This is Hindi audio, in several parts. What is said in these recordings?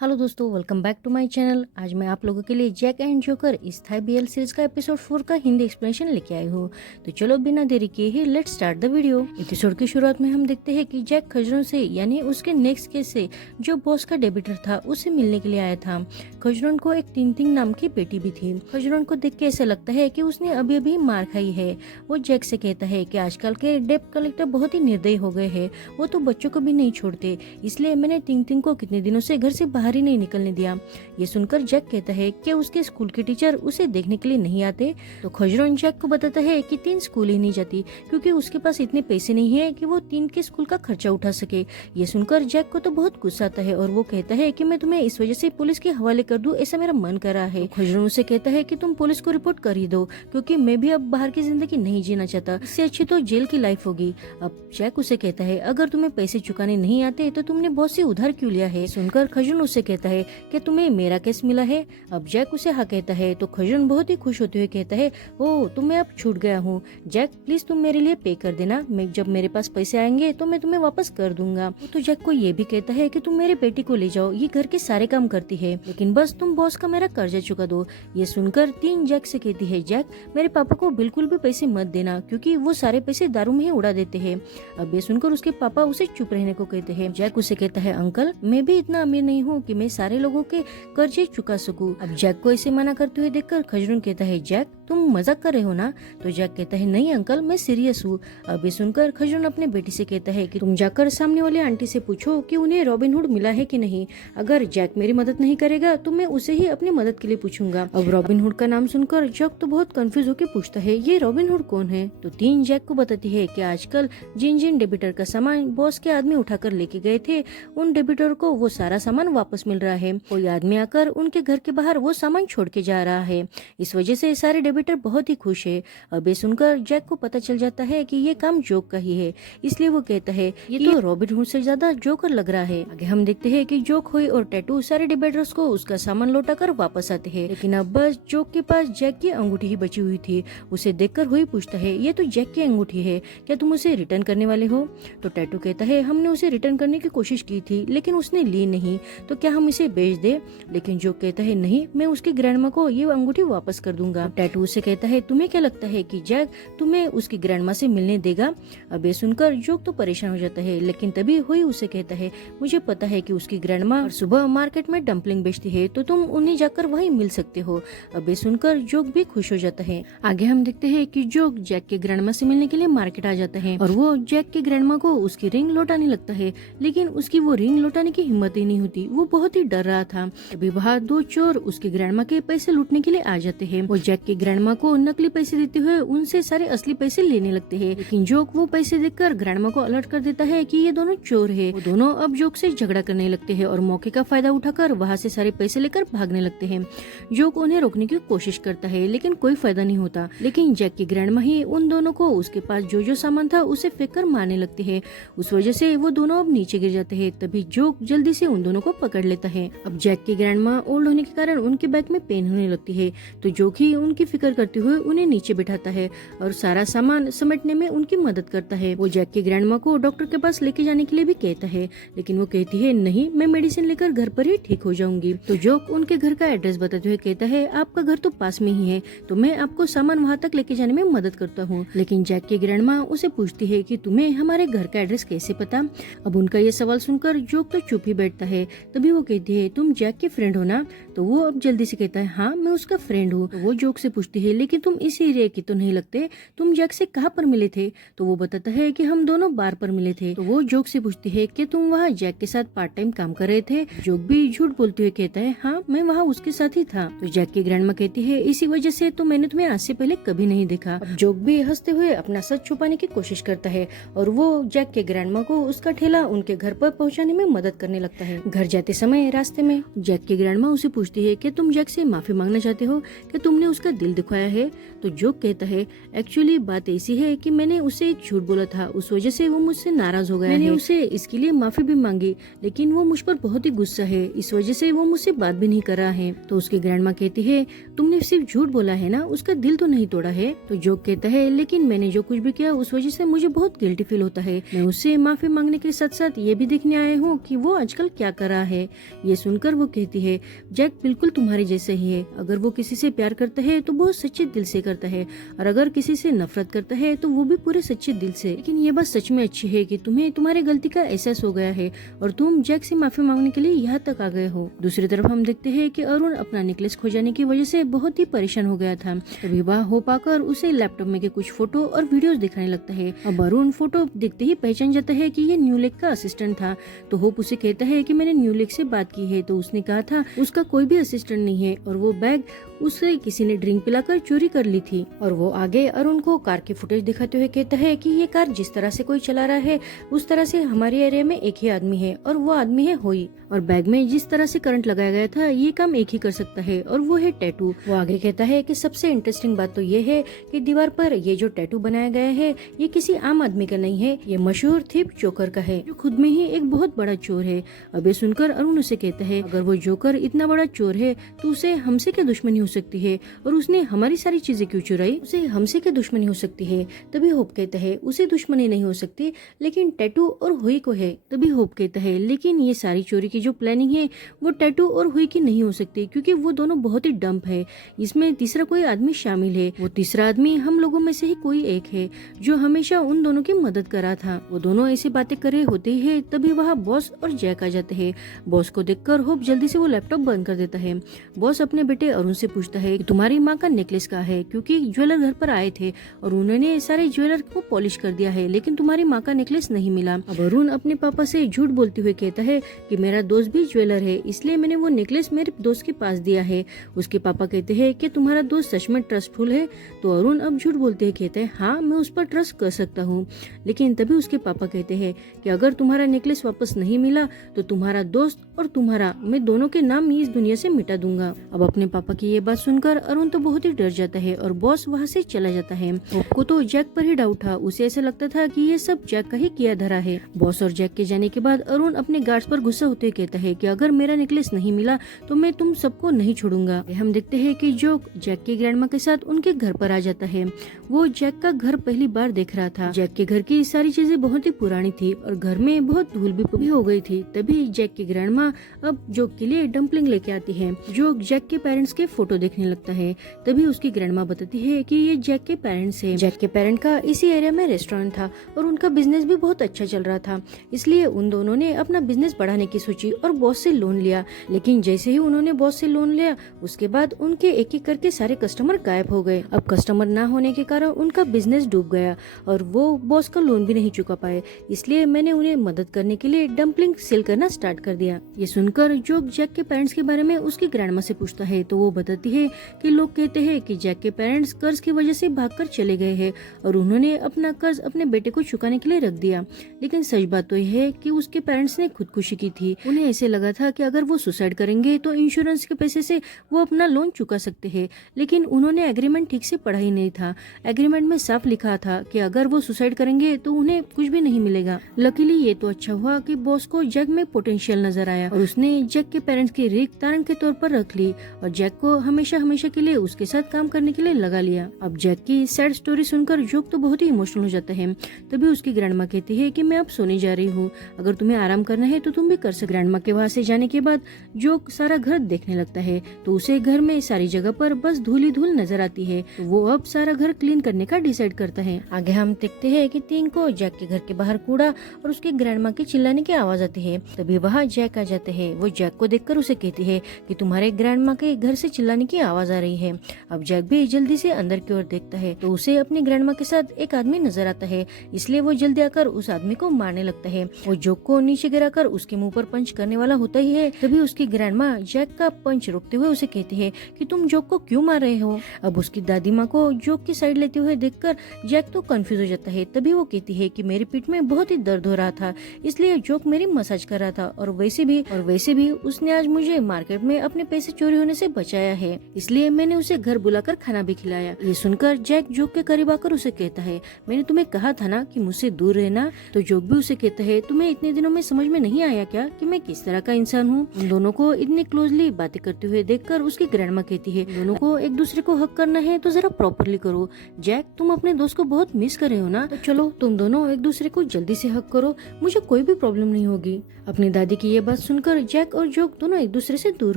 हेलो दोस्तों, welcome back to my channel. आज मैं आप लोगों के लिए जैक एंड जोकर इस थाई बीएल सीरीज का एपिसोड 4 का हिंदी एक्सप्लेनेशन लेके आई हूँ। तो चलो बिना देरी किए ही let's start the video. Episode की शुरुआत में हम देखते हैं कि जैक खजरों से यानी उसके नेक्स्ट केस से जो बॉस का डेबिटर था उससे मिलने के लिए आया था। खजरों को एक टिंग नाम की बेटी भी थी। खजरों को देख के ऐसा लगता है कि उसने अभी अभी मार खाई है। वो जैक से कहता है कि आजकल के डेब्ट कलेक्टर बहुत ही निर्दयी हो गए हैं, वो तो बच्चों को भी नहीं छोड़ते, इसलिए मैंने टिंग को कितने दिनों से घर से बाहर ही नहीं निकलने दिया। ये सुनकर जैक कहता है कि उसके स्कूल के टीचर उसे देखने के लिए नहीं आते। तो खजरों जैक को बताता है कि तीन स्कूल ही नहीं जाती क्योंकि उसके पास इतने पैसे नहीं है कि वो तीन के स्कूल का खर्चा उठा सके। ये सुनकर जैक को तो बहुत गुस्सा आता है और वो कहता है कि मैं तुम्हें इस वजह से पुलिस के हवाले कर दूं, ऐसा मेरा मन कर रहा है। तो खजरों उसे कहता है कि तुम पुलिस को रिपोर्ट कर ही दो क्योंकि मैं भी अब बाहर की जिंदगी नहीं जीना चाहता, इससे अच्छी तो जेल की लाइफ होगी। अब जैक उसे कहता है अगर तुम्हें पैसे चुकाने नहीं आते तो तुमने बहुत सी उधार क्यों लिया है। सुनकर खजरों उसे कहता है कि तुम्हें मेरा केस मिला है। अब जैक उसे हाँ कहता है तो खजून बहुत ही खुश होते हुए कहता है ओ तो मैं अब छूट गया हूँ। जैक प्लीज तुम मेरे लिए पे कर देना, मैं जब मेरे पास पैसे आएंगे तो मैं तुम्हें वापस कर दूंगा। तो जैक को ये भी कहता है कि तुम मेरे बेटी को ले जाओ, ये घर के सारे काम करती है, लेकिन बस तुम बॉस का मेरा कर्जा चुका दो। ये सुनकर तीन जैक से कहती है जैक मेरे पापा को बिल्कुल भी पैसे मत देना क्योंकि वो सारे पैसे दारू में ही उड़ा देते हैं। अब ये सुनकर उसके पापा उसे चुप रहने को कहते हैं। जैक उसे कहता है अंकल मैं भी इतना अमीर नहीं हूँ कि मैं सारे लोगों के कर्जे चुका सकूं। अब जैक को ऐसे मना करते हुए देखकर खजरून कहता है जैक तुम मजाक कर रहे हो ना। तो जैक कहता है नहीं अंकल मैं सीरियस हूँ। अब ये सुनकर खजरून अपने बेटी से कहता है कि तुम जाकर सामने वाले आंटी से पूछो कि उन्हें रॉबिनहुड मिला है कि नहीं। अगर जैक मेरी मदद नहीं करेगा तो मैं उसे ही अपनी मदद के लिए पूछूंगा। अब रॉबिनहुड का नाम सुनकर जैक तो बहुत कंफ्यूज होकर पूछता है ये रॉबिनहुड कौन है। तो तीन जैक को बताती है कि आजकल जिन जिन डेबिटर का सामान बॉस के आदमी उठाकर लेके गए थे उन डेबिटर को वो सारा सामान वापस मिल रहा है। कोई आदमी आकर उनके घर के बाहर वो सामान छोड़ के जा रहा है, इस वजह से सारे डेबिटर बहुत ही खुश है। अब ये सुनकर जैक को पता चल जाता है कि ये काम जोक का ही है, इसलिए वो कहता है ये तो रॉबिनहुड से ज्यादा जोकर लग रहा है। आगे हम देखते हैं कि जोक हुई और टैटू सारे डेबिटर्स को उसका सामान लौटा कर वापस आते हैं, लेकिन अब बस जोक के पास जैक की अंगूठी ही बची हुई थी। उसे देखकर हुई पूछता है ये तो जैक की अंगूठी है, क्या तुम उसे रिटर्न करने वाले हो। तो टैटू कहता है हमने उसे रिटर्न करने की कोशिश की थी लेकिन उसने ली नहीं, तो क्या हम इसे बेच दे। लेकिन जो कहता है नहीं मैं उसकी ग्रैंडमा को ये अंगूठी वापस कर दूंगा। टैटू से कहता है तुम्हें क्या लगता है कि जैक तुम्हें उसकी ग्रैंडमा से मिलने देगा। अब ये सुनकर जोक तो परेशान हो जाता है, लेकिन तभी हुई उसे कहता है मुझे पता है कि उसकी ग्रैंडमा सुबह मार्केट में डम्पलिंग बेचती है, तो तुम उन्हें जाकर वहीं मिल सकते हो। अब ये सुनकर जोक भी खुश हो जाता है। आगे हम देखते हैं कि जोक जैक के ग्रैंडमा से मिलने के लिए मार्केट आ जाता है और वो जैक के ग्रैंडमा को उसकी रिंग लौटाने लगता है, लेकिन उसकी वो रिंग लौटाने की हिम्मत ही नहीं होती, वो बहुत ही डर रहा था। अभी वहाँ दो चोर उसके ग्रैंडमा के पैसे लूटने के लिए आ जाते हैं। वो जैक के ग्रैंडमा को नकली पैसे देते हुए उनसे सारे असली पैसे लेने लगते हैं, लेकिन जोक वो पैसे देखकर ग्रैंडमा को अलर्ट कर देता है कि ये दोनों चोर है। वो दोनों अब जोक से झगड़ा करने लगते हैं और मौके का फायदा उठाकर वहाँ से सारे पैसे लेकर भागने लगते हैं। जोक उन्हें रोकने की कोशिश करता है लेकिन कोई फायदा नहीं होता, लेकिन जैक की ग्रैंडमा ही उन दोनों को उसके पास जो सामान था उसे फेंक कर मारने लगते हैं। उस वजह से वो दोनों अब नीचे गिर जाते हैं। तभी जोक जल्दी से उन दोनों को पकड़ लेता है। अब जैक की ग्रैंडमा ओल्ड होने के कारण उनके बैक में पेन होने लगती है, तो जोक ही उनकी फिक्र करते हुए उन्हें नीचे बिठाता है और सारा सामान समेटने में उनकी मदद करता है। वो जैक की ग्रैंडमा को डॉक्टर के पास लेके जाने के लिए भी कहता है, लेकिन वो कहती है नहीं मैं मेडिसिन लेकर घर पर ही ठीक हो जाऊंगी। तो जोक उनके घर का एड्रेस बताते हुए कहता है आपका घर तो पास में ही है, तो मैं आपको सामान वहाँ तक लेके जाने में मदद करता हूँ। लेकिन जैक की ग्रैंडमा उसे पूछती है कि तुम्हें हमारे घर का एड्रेस कैसे पता। अब उनका ये सवाल सुनकर जोक तो चुप ही बैठता है। तभी वो कहती है तुम जैक के फ्रेंड हो ना। तो वो अब जल्दी से कहता है हाँ मैं उसका फ्रेंड हूँ। तो वो जोक से पूछती है लेकिन तुम इस एरिया के तो नहीं लगते, तुम जैक से कहाँ पर मिले थे। तो वो बताता है कि हम दोनों बार पर मिले थे। तो वो जोक से पूछती है कि तुम वहाँ जैक के साथ पार्ट टाइम काम कर रहे थे। जोक भी झूठ बोलते हुए कहता है हाँ मैं वहाँ उसके साथ ही था। तो जैक की ग्रैंडमा कहती है इसी वजह से तो मैंने तुम्हें आज से पहले कभी नहीं देखा। अब जोक भी हंसते हुए अपना सच छुपाने की कोशिश करता है और वो जैक के ग्रैंडमा को उसका ठेला उनके घर पर पहुँचाने में मदद करने लगता है। घर जाते समय रास्ते में जैक की ग्रैंडमा उसे पूछती है कि तुम जैक से माफी मांगना चाहते हो कि तुमने उसका दिल दिखाया है। तो जोक कहता है एक्चुअली बात ऐसी है कि मैंने उसे एक झूठ बोला था, उस वजह से वो मुझसे नाराज हो गया है। मैंने उसे इसके लिए माफी भी मांगी, लेकिन वो मुझ पर बहुत ही गुस्सा है, इस वजह से वो मुझसे बात भी नहीं कर रहा है। तो उसकी ग्रैंडमा कहती है तुमने सिर्फ झूठ बोला है ना, उसका दिल तो नहीं तोड़ा है। तो जोक कहता है लेकिन मैंने जो कुछ भी किया उस वजह से मुझे बहुत गिल्टी फील होता है। मैं उससे माफी मांगने के साथ साथ ये भी देखने आया हूँ कि वो आजकल क्या कर रहा है। ये सुनकर वो कहती है जैक बिल्कुल तुम्हारे जैसे ही है, अगर वो किसी से प्यार करता है तो बहुत सच्चे दिल से करता है, और अगर किसी से नफरत करता है तो वो भी पूरे सच्चे दिल से। लेकिन ये बात सच में अच्छी है कि तुम्हें तुम्हारी गलती का एहसास हो गया है और तुम जैक से माफी मांगने के लिए यहाँ तक आ गए हो। दूसरी तरफ हम देखते हैं कि अरुण अपना नेकलेस खो जाने की वजह से बहुत ही परेशान हो गया था। तभी वह हो पाकर उसे लैपटॉप में के कुछ फोटो और वीडियोस दिखाने लगता है। अब अरुण फोटो देखते ही पहचान जाता है कि ये न्यू लेक का असिस्टेंट था। तो होप उसे कहता है कि मैंने न्यू लेक से बात की है, तो उसने कहा था उसका कोई भी असिस्टेंट नहीं है और वो बैग उसे किसी ने ड्रिंक पिलाकर चोरी कर ली थी। और वो आगे अरुण को कार की फुटेज दिखाते हुए कहता है कि ये कार जिस तरह से कोई चला रहा है उस तरह से हमारे एरिया में एक ही आदमी है और वो आदमी है होई, और बैग में जिस तरह से करंट लगाया गया था ये काम एक ही कर सकता है और वो है टैटू। वो आगे कहता है कि सबसे इंटरेस्टिंग बात तो ये है कि दीवार पर ये जो टैटू बनाया गया है ये किसी आम आदमी का नहीं है, ये मशहूर थीप जोकर का है, जो खुद में ही एक बहुत बड़ा चोर है। अब ये सुनकर अरुण उसे कहता है अगर वो जोकर इतना बड़ा चोर है तो उसे हमसे क्या दुश्मनी हो सकती है, और उसने हमारी सारी चीजें क्यों चुराई, उसे हमसे क्या दुश्मनी हो सकती है। तभी होप कहता है उसे दुश्मनी नहीं हो सकती लेकिन टैटू और हुई को है। तभी होप कहता है लेकिन ये सारी चोरी की जो प्लानिंग है वो टैटू और हुई की नहीं हो सकती, क्योंकि वो दोनों बहुत ही डम्प है, इसमें तीसरा कोई आदमी शामिल है। वो तीसरा आदमी हम लोगों में से ही कोई एक है जो हमेशा उन दोनों की मदद करा था। वो दोनों ऐसी बातें करे होते ही तभी वहाँ बॉस और जैक आ जाते हैं। बॉस को देखकर होप जल्दी से वो लैपटॉप बंद कर देता है। बॉस अपने बेटे अरुण से पूछता है कि तुम्हारी माँ का नेकलेस कहाँ है, क्योंकि ज्वेलर घर पर आए थे और उन्होंने सारे ज्वेलर को पॉलिश कर दिया है, लेकिन तुम्हारी माँ का नेकलेस नहीं मिला। अब अरुण अपने पापा से झूठ बोलते हुए कहता है कि मेरा दोस्त भी ज्वेलर है, इसलिए मैंने वो नेकलेस मेरे दोस्त के पास दिया है। उसके पापा कहते हैं कि तुम्हारा दोस्त सच में ट्रस्टफुल है। तो अरुण अब झूठ बोलते हुए कहते हैं हाँ मैं उस पर ट्रस्ट कर सकता हूँ। लेकिन तभी उसके पापा कहते हैं कि अगर तुम्हारा नेकलेस वापस नहीं मिला तो तुम्हारा दोस्त और तुम्हारा मैं दोनों के नाम इस दुनिया से मिटा दूंगा। अब अपने पापा की ये बात सुनकर अरुण तो बहुत ही डर जाता है और बॉस वहाँ से चला जाता है। को तो जैक पर ही डाउट था, उसे ऐसा लगता था कि ये सब जैक का ही किया धरा है। बॉस और जैक के जाने के बाद अरुण अपने गार्ड्स पर गुस्सा होते हुए कहता है कि अगर मेरा नेकलेस नहीं मिला तो मैं तुम सबको नहीं छोड़ूंगा। हम देखते हैं कि जो जैक की ग्रैंडमा के साथ उनके घर पर आ जाता है। वो जैक का घर पहली बार देख रहा था। जैक के घर की सारी चीजें बहुत ही पुरानी थी और घर में बहुत धूल भी हो गई थी। तभी जैक की ग्रैंडमा अब जोक के लिए डम्पलिंग लेके आती है। जो जैक के पेरेंट्स के फोटो देखने लगता है। तभी उसकी ग्रैंडमा बताती है कि ये जैक के पेरेंट्स हैं। जैक के पेरेंट का इसी एरिया में रेस्टोरेंट था और उनका बिजनेस भी बहुत अच्छा चल रहा था, इसलिए उन दोनों ने अपना बिजनेस बढ़ाने की सोची और बॉस से लोन लिया। लेकिन जैसे ही उन्होंने बॉस से लोन लिया उसके बाद उनके एक एक करके सारे कस्टमर गायब हो गए। अब कस्टमर ना होने के कारण उनका बिजनेस डूब गया और वो बॉस का लोन भी नहीं चुका पाए, इसलिए मैंने उन्हें मदद करने के लिए डम्पलिंग सेल करना स्टार्ट कर दिया। ये सुनकर जो जैक के पेरेंट्स के बारे में उसकी ग्रैंडमा से पूछता है तो वो बताती है कि लोग कहते हैं कि जैक के पेरेंट्स कर्ज की वजह से भागकर चले गए हैं और उन्होंने अपना कर्ज अपने बेटे को चुकाने के लिए रख दिया। लेकिन सच बात तो यह है कि उसके पेरेंट्स ने खुदकुशी की थी। उन्हें ऐसे लगा था कि अगर वो सुसाइड करेंगे तो इंश्योरेंस के पैसे से वो अपना लोन चुका सकते हैं, लेकिन उन्होंने एग्रीमेंट ठीक से पढ़ा ही नहीं था। एग्रीमेंट में साफ लिखा था कि अगर वो सुसाइड करेंगे तो उन्हें कुछ भी नहीं मिलेगा। लकीली ये तो अच्छा हुआ कि बॉस को जैक में पोटेंशियल नजर आया और उसने जैक के पेरेंट्स की रीख तारण के तौर पर रख ली और जैक को हमेशा हमेशा के लिए उसके साथ काम करने के लिए लगा लिया। अब जैक की सैड स्टोरी सुनकर जोक तो बहुत ही इमोशनल हो जाता है। तभी उसकी ग्रैंडमा कहती है कि मैं अब सोने जा रही हूँ, अगर तुम्हें आराम करना है तो तुम भी कर सकते। ग्रैंडमा के वहाँ से जाने के बाद जोक सारा घर देखने लगता है तो उसे घर में सारी जगह पर बस धूल ही धूल नजर आती है। तो वो अब सारा घर क्लीन करने का डिसाइड करता है। आगे हम देखते हैं कि तीन को जैक के घर के बाहर कूड़ा और उसके ग्रैंडमा के चिल्लाने की आवाज आती है। तभी वहाँ जैक आ जाते हैं। वो जैक को देखकर उसे कहती है कि तुम्हारे ग्रैंडमा के घर से चिल्लाने की आवाज आ रही है। अब जैक भी जल्दी से अंदर की ओर देखता है तो उसे अपनी ग्रैंडमा के साथ एक आदमी नजर आता है, इसलिए वो जल्दी आकर उस आदमी को मारने लगता है। वो जोक को नीचे गिराकर उसके मुंह पर पंच पंच करने वाला होता ही है। तभी उसकी ग्रैंडमा जैक का पंच रोकते हुए उसे कहती है कि तुम जोक को क्यों मार रहे हो। अब उसकी दादी माँ को जोक की साइड लेते हुए देखकर जैक तो कंफ्यूज हो जाता है। तभी वो कहती है कि मेरी पीठ में बहुत ही दर्द हो रहा था, इसलिए जोक मेरी मसाज कर रहा था, और वैसे भी उसने आज मुझे मार्केट में अपने पैसे चोरी होने से बचाया है, इसलिए मैंने उसे घर बुलाकर खाना भी खिलाया। ये सुनकर जैक जोक के करीब आकर उसे कहता है, मैंने तुम्हें कहा था ना कि मुझसे दूर रहना। तो जोक भी उसे कहता है, तुम्हें इतने दिनों में समझ में नहीं आया क्या कि मैं किस तरह का इंसान हूँ। उन दोनों को इतने क्लोजली बातें करते हुए देखकर उसकी ग्रैंडमा कहती है, दोनों को एक दूसरे को हक करना है तो जरा प्रॉपरली करो। जैक, तुम अपने दोस्त को बहुत मिस कर रहे हो ना, तो चलो तुम दोनों एक दूसरे को जल्दी से हक करो, मुझे कोई भी प्रॉब्लम नहीं होगी। अपनी दादी की ये बात सुनकर जैक और जोक दोनों एक दूसरे से दूर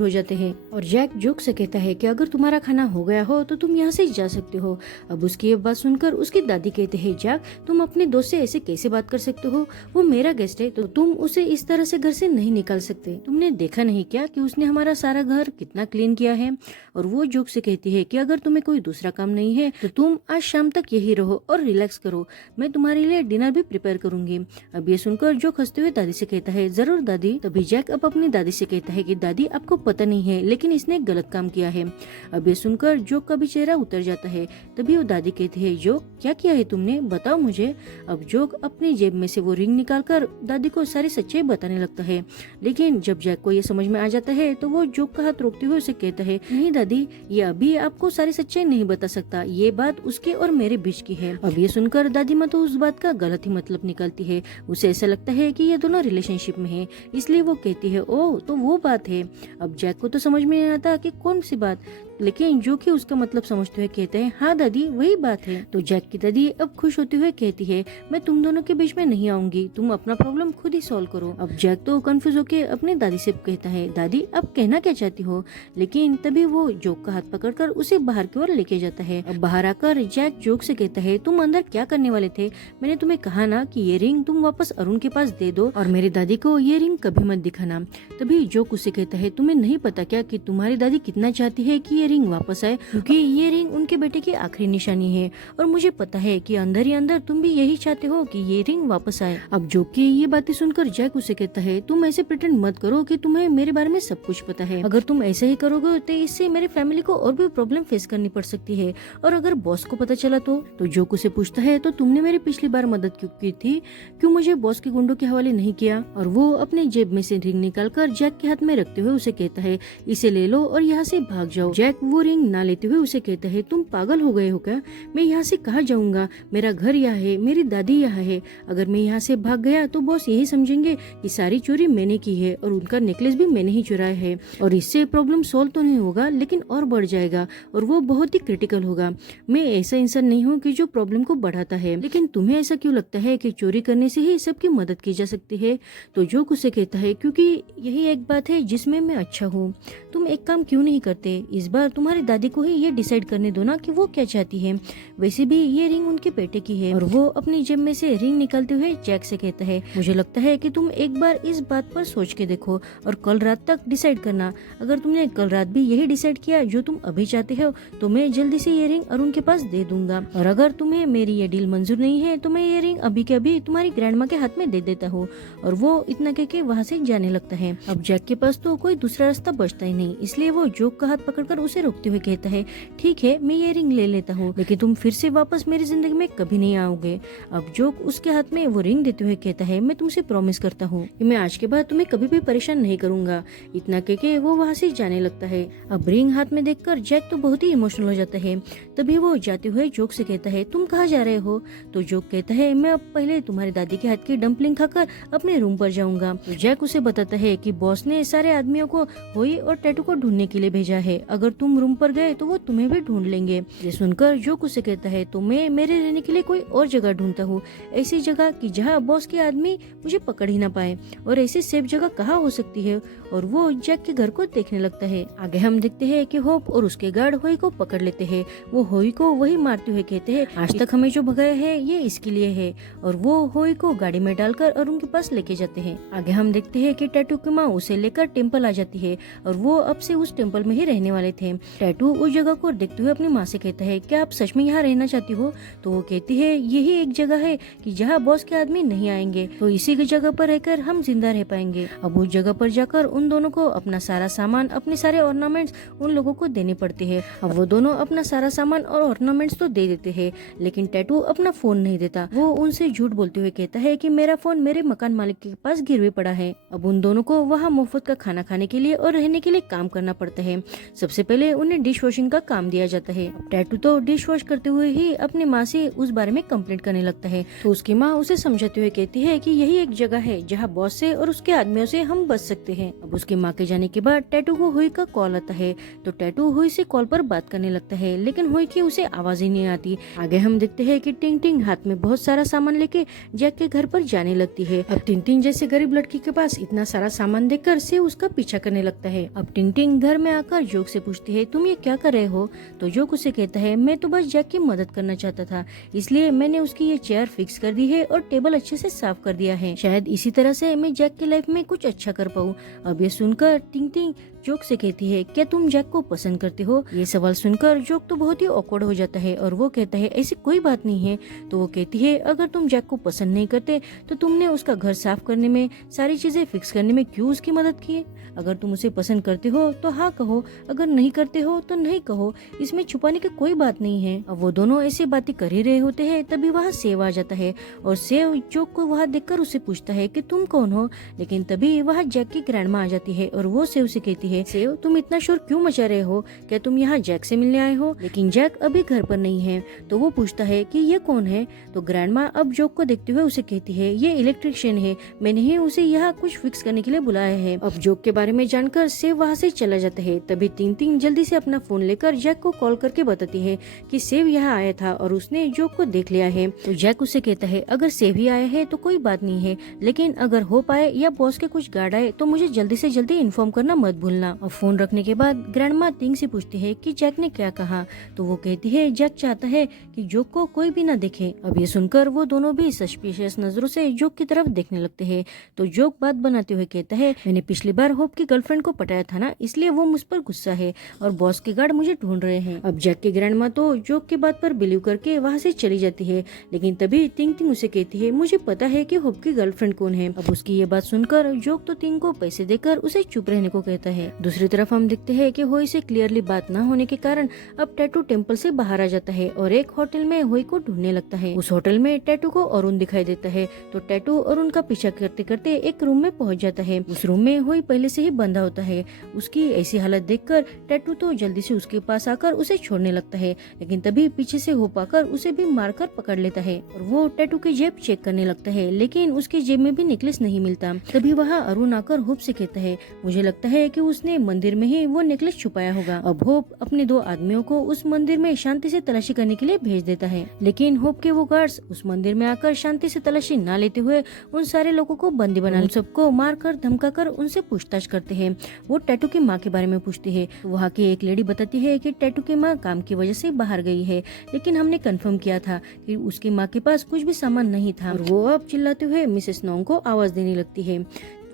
हो जाते हैं और जैक जोक से कहता है कि अगर तुम्हारा खाना हो गया हो तो तुम यहाँ से जा सकते हो। अब उसकी ये बात सुनकर उसकी दादी कहते हैं, जैक, तुम अपने दोस्त से ऐसे कैसे बात कर सकते हो, वो मेरा गेस्ट है, तो तुम उसे इस तरह से घर से नहीं निकाल सकते। तुमने देखा नहीं क्या कि उसने हमारा सारा घर कितना क्लीन किया है। और वो जोक से कहती है कि अगर तुम्हें कोई दूसरा काम नहीं है तो तुम आज शाम तक यही रहो और रिलैक्स करो, मैं तुम्हारे लिए डिनर भी प्रिपेयर करूंगी। अब ये सुनकर जोक हंसते हुए दादी से कहता है, जरूर दादी। तभी जैक अब अपनी दादी से कहता है कि दादी, आपको पता नहीं है लेकिन इसने एक गलत काम किया है। अब ये सुनकर जोक का भी चेहरा उतर जाता है। तभी वो दादी कहती है, जोक, क्या किया है तुमने, बताओ मुझे। अब जोक अपनी जेब में से वो रिंग निकालकर दादी को सारी सच्चाई बताने लगता है। लेकिन जब जैक को ये समझ में आ जाता है तो वो जोक का हाथ रोकते हुए उसे कहता है, नहीं दादी, ये अभी आपको सारी सच्चाई नहीं बता सकता, ये बात उसके और मेरे बीच की है। अब ये सुनकर दादी माँ तो उस बात का गलत ही मतलब निकालती है। उसे ऐसा लगता है कि ये दोनों रिलेशनशिप में है, इसलिए वो कहती है, ओह तो वो बात है। अब जैक को तो समझ में नहीं आता कि कौन सी बात, लेकिन जो कि उसका मतलब समझते हुए कहते हैं, हाँ दादी, वही बात है। तो जैक की दादी अब खुश होते हुए कहती है, मैं तुम दोनों के बीच में नहीं आऊंगी, तुम अपना प्रॉब्लम खुद ही सॉल्व करो। अब जैक तो कंफ्यूज होके अपनी दादी से कहता है, दादी आप कहना क्या चाहती हो। लेकिन तभी वो जोक का हाथ पकड़कर उसे बाहर की ओर लेके जाता है। अब बाहर आकर जैक जोक से कहता है, तुम अंदर क्या करने वाले थे, मैंने तुम्हें कहा ना कि ये रिंग तुम वापस अरुण के पास दे दो और मेरी दादी को ये रिंग कभी मत दिखाना। तभी जोक उसे कहता है, तुम्हें नहीं पता क्या कि तुम्हारी दादी कितना चाहती है कि ये रिंग वापस आए, क्योंकि ये रिंग उनके बेटे की आखिरी निशानी है और मुझे पता है कि अंदर ही अंदर तुम भी यही चाहते हो कि ये रिंग वापस आए। अब जोक की ये बातें सुनकर जैक उसे कहता है, तुम ऐसे प्रिटेंड मत करो कि तुम्हें मेरे बारे में सब कुछ पता है। अगर तुम ऐसे ही करोगे तो इससे मेरे फैमिली को और भी प्रॉब्लम फेस करनी पड़ सकती है, और अगर बॉस को पता चला तो जोक उसे पूछता है, तो तुमने मेरी पिछली बार मदद क्यों की थी, क्यों मुझे बॉस के गुंडों के हवाले नहीं किया। और वो अपने जेब में से रिंग निकालकर जैक के हाथ में रखते हुए उसे कहता है, इसे ले लो और यहाँ से भाग जाओ। जैक वो रिंग ना लेते हुए उसे कहता है, तुम पागल हो गए हो क्या, मैं यहाँ से कहाँ जाऊंगा, मेरा घर यहाँ है, मेरी दादी यहाँ है, अगर मैं यहाँ से भाग गया तो बॉस यही समझेंगे कि सारी चोरी मैंने की है और उनका नेकलेस भी मैंने ही चुराया है, और इससे प्रॉब्लम सॉल्व तो नहीं होगा लेकिन और बढ़ जाएगा और वो बहुत ही क्रिटिकल होगा। मैं ऐसा इंसान नहीं हूँ कि जो प्रॉब्लम को बढ़ाता है, लेकिन तुम्हें ऐसा क्यों लगता है कि चोरी करने से ही सबकी मदद की जा सकती है। तो जोक उसे कहता है, क्योंकि यही एक बात है जिसमें मैं अच्छा हूँ। तुम एक काम क्यों नहीं करते, इस बार तुम्हारी दादी को ही ये डिसाइड करने दो ना कि वो क्या चाहती है। वैसे भी ये रिंग उनके बेटे की है। और वो अपनी जेब में से रिंग निकालते हुए जैक से कहता है, मुझे लगता है कि तुम एक बार इस बात पर सोच के देखो और कल रात तक डिसाइड करना। अगर तुमने कल रात भी यही डिसाइड किया जो तुम अभी चाहते हो तो मैं जल्दी से ये रिंग अरुण के पास दे दूंगा, और अगर तुम्हें मेरी ये डील मंजूर नहीं है तो मैं ये रिंग अभी के अभी तुम्हारी ग्रैंडमा के हाथ में दे देता हूँ। और वो इतना कह के वहाँ से जाने लगता है। अब जैक के पास तो कोई दूसरा रास्ता बचता ही नहीं, इसलिए वो जोक का हाथ पकड़कर उसे रोकते हुए कहता है, ठीक है मैं ये रिंग ले लेता हूँ, लेकिन तुम फिर से वापस मेरी जिंदगी में कभी नहीं आओगे। अब जोक उसके हाथ में वो रिंग देते हुए कहता है, मैं तुमसे प्रॉमिस करता हूँ कि मैं आज के बाद तुम्हें कभी भी परेशान नहीं करूंगा। इतना कह के वो वहाँ से जाने लगता है। अब रिंग हाथ में देखकर जैक तो बहुत ही इमोशनल हो जाता है। तभी वो जाते हुए जोक से कहता है, तुम कहाँ जा रहे हो। तो जोक कहता है, मैं अब पहले तुम्हारी दादी के हाथ की डम्पलिंग खाकर अपने रूम पर जाऊंगा। तो जैक उसे बताता है कि बॉस ने सारे आदमियों को होई और टैटू को ढूंढने के लिए भेजा है, अगर तुम रूम पर गए तो वो तुम्हें भी ढूंढ लेंगे। ये सुनकर जोक उसे कहता है, तो मैं मेरे रहने के लिए कोई और जगह ढूंढता हूँ, ऐसी जगह कि जहाँ बॉस के आदमी मुझे पकड़ ही ना पाए, और ऐसी सेफ जगह कहाँ हो सकती है। और वो जैक के घर को देखने लगता है। आगे हम देखते हैं कि होप और उसके गार्ड होई को पकड़ लेते हैं। वो होई को वही मारते हुए कहते हैं, आज तक हमें जो भगाया है ये इसके लिए है, और वो होई को गाड़ी में डालकर अरुण के पास लेके जाते हैं। आगे हम देखते हैं कि टैटू की माँ उसे लेकर टेम्पल आ जाती है और वो अब से उस टेम्पल में ही रहने वाले थे। है। टैटू उस जगह को देखते हुए अपनी माँ से कहता है, क्या आप सच में यहाँ रहना चाहती हो? तो वो कहती है, यही एक जगह है कि जहाँ बॉस के आदमी नहीं आएंगे, तो इसी की जगह पर रहकर हम जिंदा रह पाएंगे। अब उस जगह पर जाकर उन दोनों को अपना सारा सामान, अपने सारे ऑर्नामेंट्स उन लोगों को देने पड़ते हैं। अब वो दोनों अपना सारा सामान और ऑर्नामेंट्स तो दे देते हैं, लेकिन टैटू अपना फोन नहीं देता। वो उनसे झूठ बोलते हुए कहता है कि मेरा फोन मेरे मकान मालिक के पास गिरवे पड़ा है। अब उन दोनों को वहाँ मुफ्त का खाना खाने के लिए और रहने के लिए काम करना पड़ता है। सबसे पहले उन्हें डिश वॉशिंग का काम दिया जाता है। टैटू तो डिश वॉश करते हुए ही अपनी माँ से उस बारे में कंप्लेंट करने लगता है, तो उसकी माँ उसे समझाते हुए कहती है कि यही एक जगह है जहाँ बॉस से और उसके आदमियों से हम बच सकते हैं। अब उसकी माँ के जाने के बाद टैटू को हुई का कॉल आता है, तो टैटू हुई से कॉल पर बात करने लगता है, लेकिन हुई की उसे आवाज ही नहीं आती। आगे हम देखते हैं कि टिंग टिंग हाथ में बहुत सारा सामान लेके जैक के घर पर जाने लगती है। अब टिंग टिंग जैसे गरीब लड़की के पास इतना सारा सामान देखकर से उसका पीछा करने लगता है। अब टिंग टिंग घर में आकर जोक से पूछती है, तुम ये क्या कर रहे हो? तो जोक उसे कहता है, मैं तो बस जैक की मदद करना चाहता था, इसलिए मैंने उसकी ये चेयर फिक्स कर दी है और टेबल अच्छे से साफ कर दिया है। शायद इसी तरह से मैं जैक की लाइफ में कुछ अच्छा कर पाऊँ। अब ये सुनकर टिंग टिंग जोक से कहती है, क्या तुम जैक को पसंद करते हो? ये सवाल सुनकर जोक तो बहुत ही ऑकवर्ड हो जाता है और वो कहता है, ऐसी कोई बात नहीं है। तो वो कहती है, अगर तुम जैक को पसंद नहीं करते तो तुमने उसका घर साफ करने में, सारी चीजें फिक्स करने में क्यों उसकी मदद की? अगर तुम उसे पसंद करते हो तो हाँ कहो, अगर नहीं करते हो तो नहीं कहो, इसमें छुपाने की कोई बात नहीं है। अब वो दोनों ऐसी बातें कर ही रहे होते हैं, तभी वहाँ सेव आ जाता है और सेव जोक को वहाँ देखकर उसे पूछता है कि तुम कौन हो? लेकिन तभी वहाँ जैक की ग्रैंडमा आ जाती है और वो सेव से कहती है, सेव तुम इतना शोर क्यों मचा रहे हो? क्या तुम यहाँ जैक से मिलने आए हो? लेकिन जैक अभी घर पर नहीं है। तो वो पूछता है कि ये कौन है? तो ग्रैंडमा अब जोक को देखते हुए उसे कहती है, ये इलेक्ट्रिशियन है, मैंने ही उसे यहाँ कुछ फिक्स करने के लिए बुलाया है। अब जोक के बारे में जानकर सेव वहाँ से चला जाता है। तभी टिंग टिंग जल्दी से अपना फोन लेकर जैक को कॉल करके बताती है कि सेव यहाँ आया था और उसने जोक को देख लिया है। तो जैक उसे कहता है, अगर सेव ही आया है तो कोई बात नहीं है, लेकिन अगर हो पाए या बॉस के कुछ गार्ड आए तो मुझे जल्दी से जल्दी इन्फॉर्म करना मत भूलना। और फोन रखने के बाद ग्रैंडमा टिंग से पूछती है कि जैक ने क्या कहा? तो वो कहती है, जैक चाहता है कि जोक को कोई भी न देखे। अब ये सुनकर वो दोनों भी सस्पिशियस नजरों से जोक की तरफ देखने लगते हैं। तो जोक बात बनाते हुए कहता है, मैंने पिछली बार होप की गर्लफ्रेंड को पटाया था ना, इसलिए वो मुझ पर गुस्सा है और बॉस के गार्ड मुझे ढूंढ रहे हैं। अब जैक की ग्रैंडमा तो जोक की बात पर बिलीव करके वहाँ से चली जाती है, लेकिन तभी टिंग टिंग उसे कहती है, मुझे पता है कि होप की गर्लफ्रेंड कौन है। अब उसकी ये बात सुनकर जोक तो टिंग को पैसे देकर उसे चुप रहने को कहता है। दूसरी तरफ हम देखते हैं कि होई से क्लियरली बात न होने के कारण अब टैटू टेम्पल से बाहर आ जाता है और एक होटल में होई को ढूंढने लगता है। उस होटल में टैटू को अरुण दिखाई देता है, तो टैटू अरुण का पीछा करते करते एक रूम में पहुंच जाता है। उस रूम में होई पहले से ही बंधा होता है। उसकी ऐसी हालत देखकर टैटू तो जल्दी से उसके पास आकर उसे छोड़ने लगता है, लेकिन तभी पीछे से होप आकर उसे भी मारकर पकड़ लेता है और वो टैटू की जेब चेक करने लगता है, लेकिन उसकी जेब में भी नेकलेस नहीं मिलता। तभी वहाँ अरुण आकर होप से कहता है, मुझे लगता है कि उसने मंदिर में ही वो नेकलेस छुपाया होगा। अब होप अपने 2 आदमियों को उस मंदिर में शांति से तलाशी करने के लिए भेज देता है, लेकिन होप के वो गार्ड्स उस मंदिर में आकर शांति से तलाशी न लेते हुए उन सारे लोगों को बंदी बना सबको मारकर धमकाकर उनसे पूछताछ करते हैं। वो टैटू की माँ के बारे में पूछती है। वहाँ की एक लेडी बताती है कि टैटू की माँ काम की वजह से बाहर गई है, लेकिन हमने कंफर्म किया था कि उसकी माँ के पास कुछ भी सामान नहीं था और वो अब चिल्लाते हुए मिसेस नोंग को आवाज देने लगती है।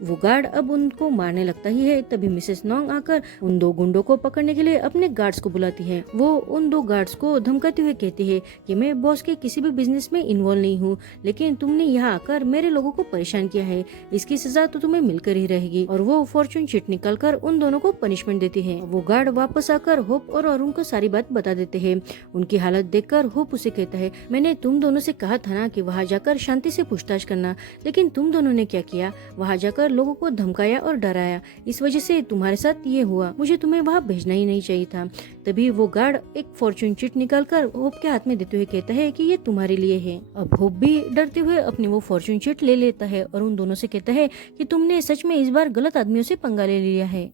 वो गार्ड अब उनको मारने लगता ही है। तभी मिसेस नोंग आकर उन 2 गुंडों को पकड़ने के लिए अपने गार्ड्स को बुलाती है। वो उन 2 गार्ड्स को धमकाते हुए कहती है कि मैं बॉस के किसी भी बिजनेस में इन्वॉल्व नहीं हूँ, लेकिन तुमने यहाँ आकर मेरे लोगों को परेशान किया है, इसकी सजा तो तुम्हें मिलकर ही रहेगी। और वो फॉर्चून शीट निकालकर उन दोनों को पनिशमेंट देती है। वो गार्ड वापस आकर होप और अरुण को सारी बात बता देते हैं। उनकी हालत देखकर होप उसे कहता है, मैंने तुम दोनों से कहा था ना कि वहाँ जाकर शांति से पूछताछ करना, लेकिन तुम दोनों ने क्या किया? वहाँ जाकर लोगों को धमकाया और डराया, इस वजह से तुम्हारे साथ ये हुआ। मुझे तुम्हें वहाँ भेजना ही नहीं चाहिए था। तभी वो गार्ड एक फॉर्चून चिट निकालकर होप के हाथ में देते हुए कहता है कि ये तुम्हारे लिए है। अब होप भी डरते हुए अपनी वो फॉर्चून चिट ले लेता है और उन दोनों से कहता है कि तुमने सच में इस बार गलत आदमियों से पंगा ले लिया है।